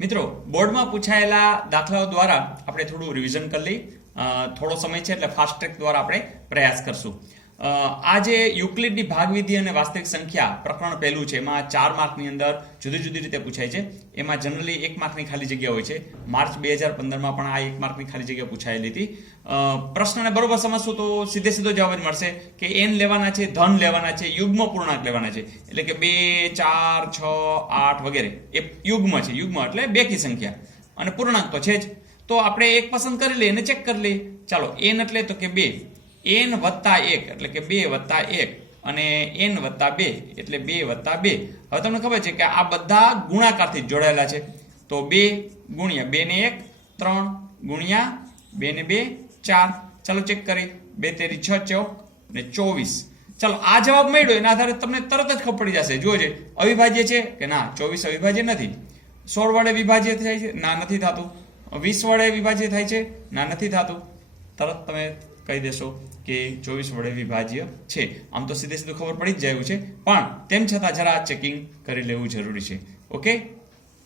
મિત્રો બોર્ડમાં પૂછાયેલા દાખલાઓ દ્વારા આપણે થોડું રિવિઝન કરી લઈએ. થોડો સમય છે એટલે ફાસ્ટ ટ્રેક દ્વારા આપણે પ્રયાસ કરશું. આ જે યુક્લિડની ભાગવિધિ અને વાસ્તવિક સંખ્યા પ્રકરણ પહેલું છે, એમાં 4 માર્કની અંદર જુદી જુદી રીતે પૂછાય છે. એમાં જનરલી 1 માર્કની ખાલી જગ્યા હોય છે. માર્ચ 2015માં પણ આ 1 માર્કની ખાલી જગ્યા પૂછાયેલી હતી. પ્રશ્નને બરોબર સમજશું તો સીધો જવાબ જ મળશે કે n લેવાના છે, ધન લેવાના છે, યુગ્મ પૂર્ણાંક લેવાના છે. એટલે કે 2, 4, 6, 8 વગેરે એ યુગ્મ છે. યુગ્મ એટલે બેકી સંખ્યા અને પૂર્ણાંક તો છે જ. તો આપણે એક પસંદ કરી લઈએ અને ચેક કરી લઈએ. ચાલો n એટલે તો કે 2, n વત્તા 1 એટલે કે 2 વત્તા 1 અને n વત્તા 2 એટલે 2 વત્તા 2. હવે તમને ખબર છે કે આ બધા ગુણાકારથી જોડાયેલા છે. તો 2 ગુણ્યા 2 ને 1 3 ગુણ્યા 2 ને 2 4. ચાલો ચેક કરી. 2 તેરી 6 ચોક ને 24. ચાલો આ જવાબ મળ્યો એના આધારે તમને તરત જ ખબર પડી જશે. જુઓ છે અવિભાજ્ય છે કે ના. 24 અવિભાજ્ય નથી. 16 વડે વિભાજ્ય થાય છે? ના, નથી થતું. 20 વડે વિભાજ્ય થાય છે? ના, નથી થતું. તરત તમે કહી દેશો કે 24 વડે વિભાજ્ય છે. આમ તો સીધે સીધું ખબર પડી જ જાય છે, પણ તેમ છતાં જરા ચેકિંગ કરી લેવું જરૂરી છે. ઓકે.